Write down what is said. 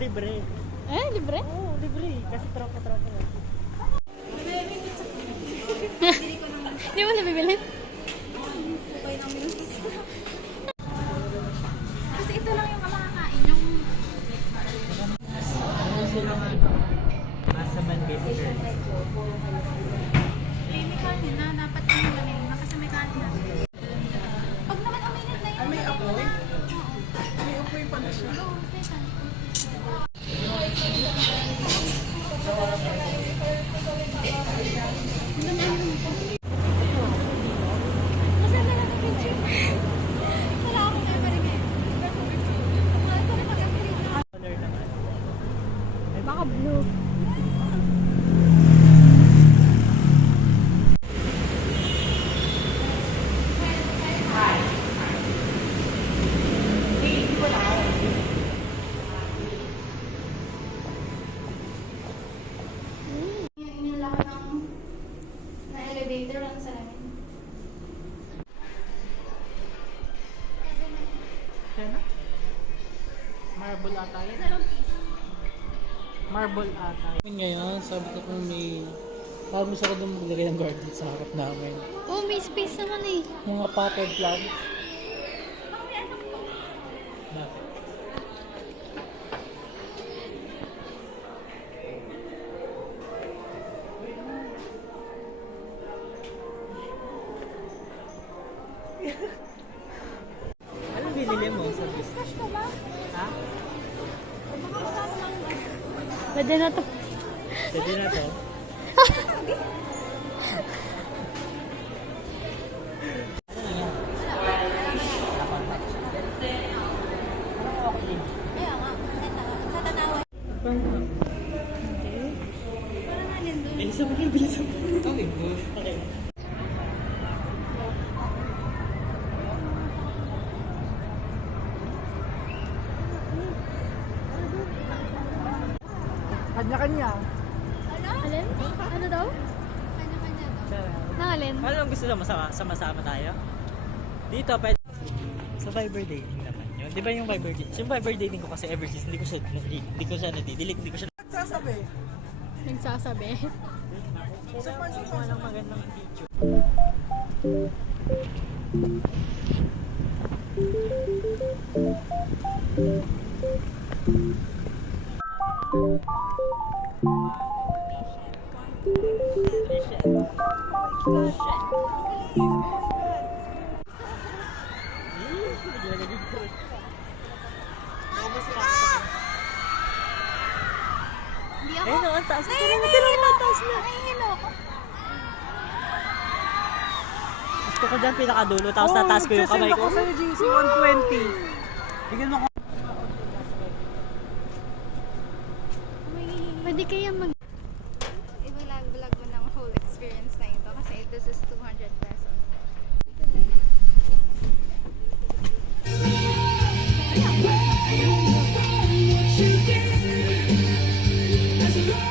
Libre. Eh, libre? Oo, libre. Kasi tropa-tropa na. Di mo na bibili? Kasi ito lang yung makakain. Yung Ano silang nasa Manchester? may kanin na. Dapat yung galing na kasi may kanin na. Pag naman uminit na yun. May apoy? May apoy pa na siya. Oo, may kanin. Color naman. Baka blue. Yung laki ng na-elevator lang sa amin. Kaya na? Marble ata yun. Marble ata yun. Ngayon, sabi ko kung may... Promise ako doon maglagay ng garden sa harap namin. Oh, may space naman eh. Mga potted plants. Bakit? Anong binili mo sa business? Ha? Pwede na to. Pwede na to? Kaya nga. Sa tanawan. Parang alin doon. Eh, isa mo na bilisan mo. Okay, good. Okay. Kanya-kanya. Alin? Ano daw? Kanya-kanya daw. Nang alin? Ano ang gusto mo? Sama-sama tayo? Dito, pwede. Sa Viber dating naman yun. Di ba yung Viber dating? Yung Viber dating ko kasi ever since hindi ko siya nadidelete. Hindi ko siya Nagsasabi. Kailangan ng magandang picture. Hindi ako. Ayun, ang taas na. Nahihilo ako. Nahihilo ako. Gusto ko dyan pinakadulo, tapos nataas ko yung kamay ko. sa'yo, GC 120. Bigyan mo ko. Pwede kaya mag... I-vlog mo ng whole experience na ito kasi this is 200 pesos. Hello.